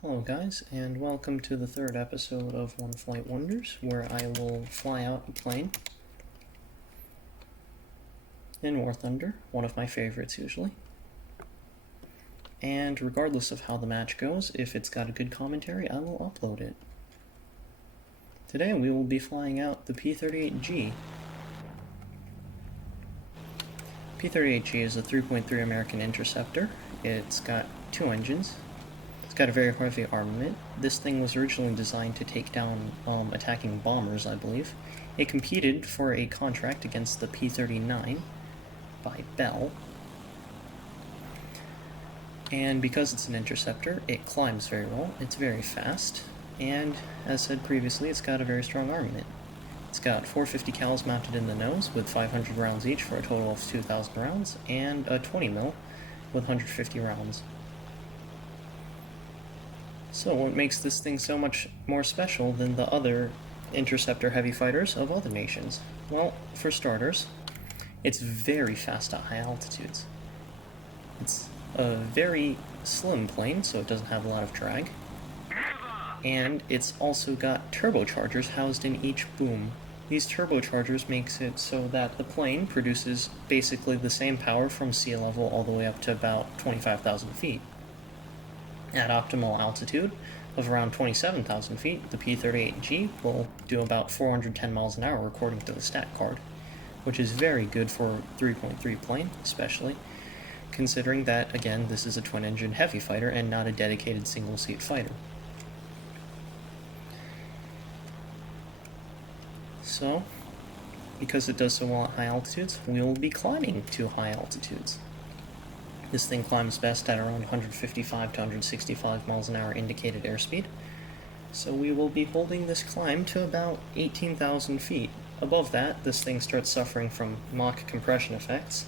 Hello guys, and welcome to the third episode of One Flight Wonders, where I will fly out a plane in War Thunder, one of my favorites usually. And regardless of how the match goes, if it's got a good commentary, I will upload it. Today we will be flying out the P-38G. P-38G is a 3.3 American interceptor. It's got two engines. It's got a very heavy armament. This thing was originally designed to take down attacking bombers, I believe. It competed for a contract against the P-39 by Bell. And because it's an interceptor, it climbs very well, it's very fast, and as said previously, it's got a very strong armament. It's got 450 cals mounted in the nose with 500 rounds each for a total of 2,000 rounds, and a 20 mil with 150 rounds. So what makes this thing so much more special than the other interceptor heavy fighters of other nations? Well, for starters, it's very fast at high altitudes. It's a very slim plane, so it doesn't have a lot of drag. And it's also got turbochargers housed in each boom. These turbochargers makes it so that the plane produces basically the same power from sea level all the way up to about 25,000 feet. At optimal altitude of around 27,000 feet, the P-38G will do about 410 miles an hour according to the stat card, which is very good for a 3.3 plane, especially considering that, again, this is a twin-engine heavy fighter and not a dedicated single-seat fighter. So, because it does so well at high altitudes, we will be climbing to high altitudes. This thing climbs best at around 155 to 165 miles an hour indicated airspeed, so we will be holding this climb to about 18,000 feet. Above that, this thing starts suffering from Mach compression effects,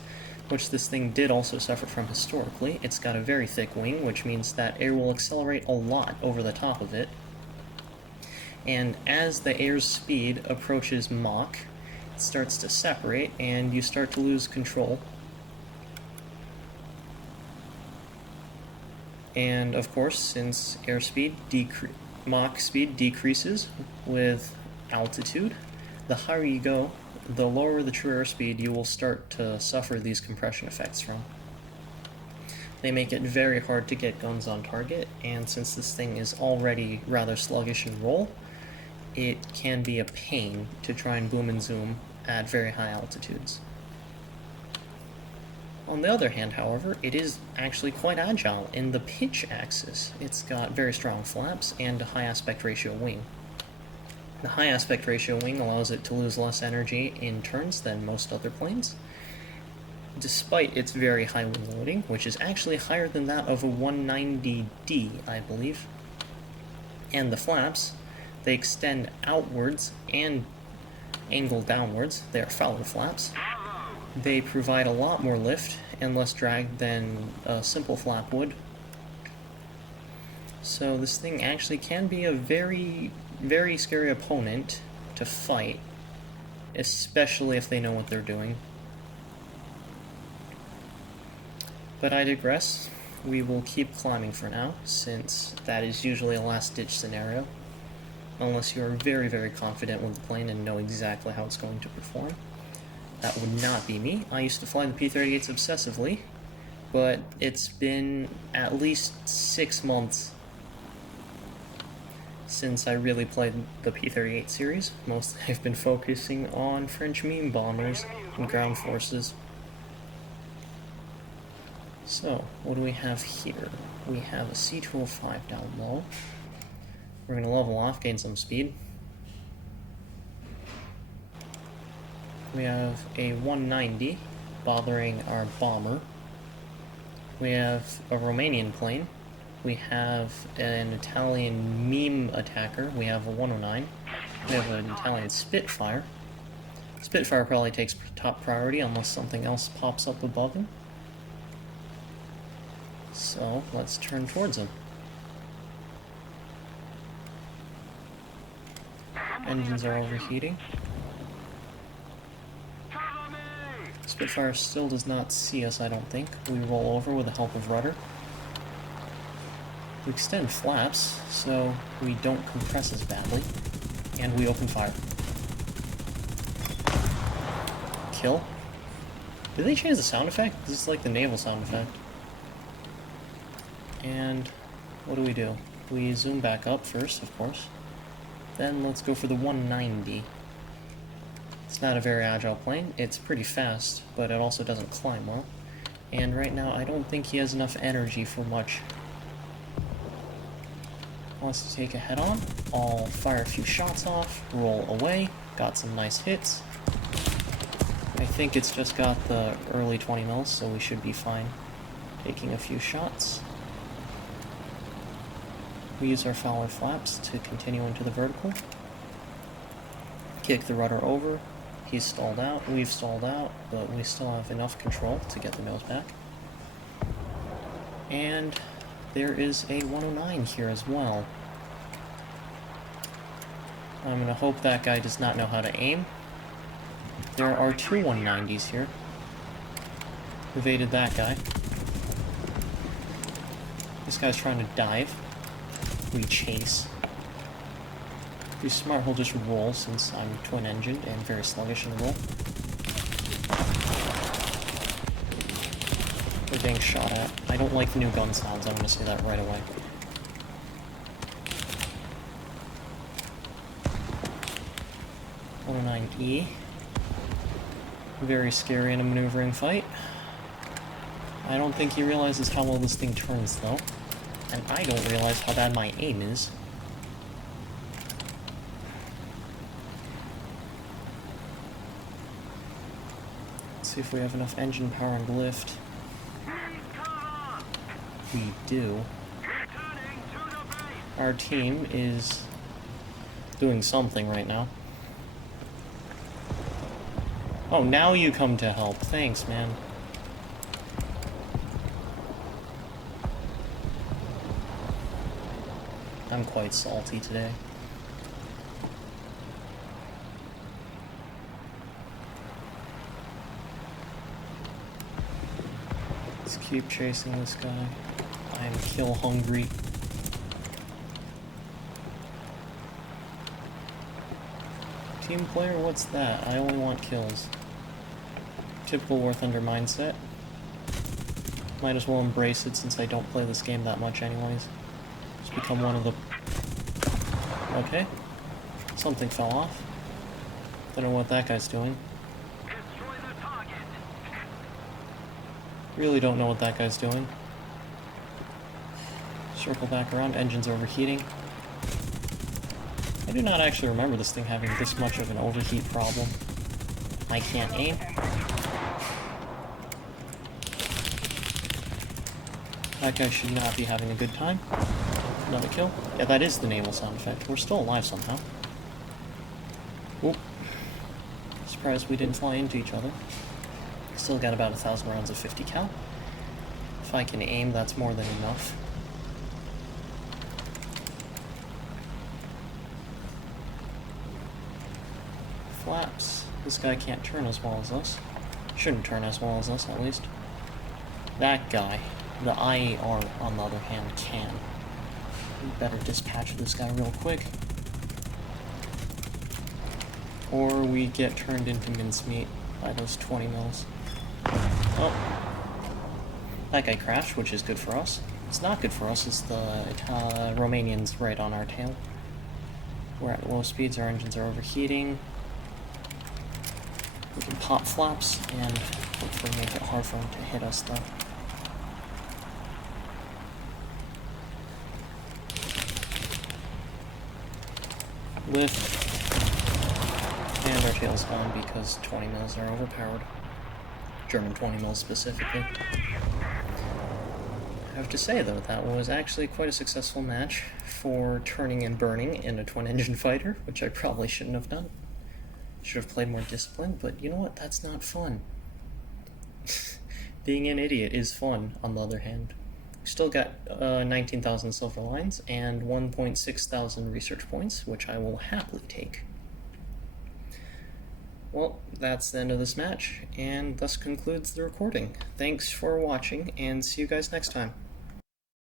which this thing did also suffer from historically. It's got a very thick wing, which means that air will accelerate a lot over the top of it. And as the air's speed approaches Mach, it starts to separate, and you start to lose control. And of course, since Mach speed decreases with altitude, the higher you go, the lower the true airspeed you will start to suffer these compression effects from. They make it very hard to get guns on target, and since this thing is already rather sluggish in roll, it can be a pain to try and boom and zoom at very high altitudes. On the other hand, however, it is actually quite agile in the pitch axis. It's got very strong flaps and a high aspect ratio wing. The high aspect ratio wing allows it to lose less energy in turns than most other planes, despite its very high wing loading, which is actually higher than that of a 190D, I believe. And the flaps, they extend outwards and angle downwards. They are Fowler flaps. They provide a lot more lift and less drag than a simple flap would. So this thing actually can be a very, very scary opponent to fight, especially if they know what they're doing. But I digress. We will keep climbing for now, since that is usually a last-ditch scenario, unless you are very, very confident with the plane and know exactly how it's going to perform. That would not be me. I used to fly the P-38s obsessively, but it's been at least 6 months since I really played the P-38 series. Mostly I've been focusing on French meme bombers and ground forces. So, what do we have here? We have a C-205 down low. We're going to level off, gain some speed. We have a 190 bothering our bomber. We have a Romanian plane. We have an Italian meme attacker. We have a 109. We have an Italian Spitfire. Spitfire probably takes top priority unless something else pops up above him. So, let's turn towards him. Engines are overheating. Spitfire still does not see us, I don't think. We roll over with the help of rudder. We extend flaps so we don't compress as badly, and we open fire. Kill. Did they change the sound effect? This is like the naval sound effect. And what do? We zoom back up first, of course. Then let's go for the 190. It's not a very agile plane. It's pretty fast, but it also doesn't climb well. And right now, I don't think he has enough energy for much. Wants to take a head-on. I'll fire a few shots off, roll away. Got some nice hits. I think it's just got the early 20 mils, so we should be fine. Taking a few shots. We use our Fowler flaps to continue into the vertical. Kick the rudder over. He's stalled out. We've stalled out, but we still have enough control to get the nose back. And there is a 109 here as well. I'm going to hope that guy does not know how to aim. There are two 190s here. Evaded that guy. This guy's trying to dive. We chase. If he's smart, he'll just roll since I'm twin-engined and very sluggish in the roll. We're getting shot at. I don't like the new gun sounds, I'm going to say that right away. E. Very scary in a maneuvering fight. I don't think he realizes how well this thing turns, though. And I don't realize how bad my aim is. Let's see if we have enough engine power and lift. We do. Our team is doing something right now. Oh, now you come to help. Thanks, man. I'm quite salty today. Let's keep chasing this guy. I'm kill hungry. Team player, what's that? I only want kills. Typical War Thunder mindset. Might as well embrace it since I don't play this game that much anyways. Just become one of the... Okay. Something fell off. Don't know what that guy's doing. Really don't know what that guy's doing. Circle back around, engines overheating. I do not actually remember this thing having this much of an overheat problem. I can't aim. That guy should not be having a good time. Another kill. Yeah, that is the naval sound effect. We're still alive somehow. Oop. Surprised we didn't fly into each other. Still got about 1,000 rounds of 50 cal. If I can aim, that's more than enough. Flaps. This guy can't turn as well as us. Shouldn't turn as well as us, at least. That guy, the IAR, on the other hand, can. We better dispatch this guy real quick. Or we get turned into mincemeat by those 20 mils. Oh. That guy crashed, which is good for us. What's not good for us is the Romanians right on our tail. We're at low speeds, our engines are overheating. We can pop flaps and hopefully make it hard for them to hit us, though. Lift. And our tail's gone because 20 mils are overpowered. German 20 mils specifically. I have to say, though, that was actually quite a successful match for turning and burning in a twin-engine fighter, which I probably shouldn't have done. Should have played more disciplined, but you know what? That's not fun. Being an idiot is fun, on the other hand. Still got 19,000 silver lines and 1,600 research points, which I will happily take. Well, that's the end of this match, and thus concludes the recording. Thanks for watching, and see you guys next time.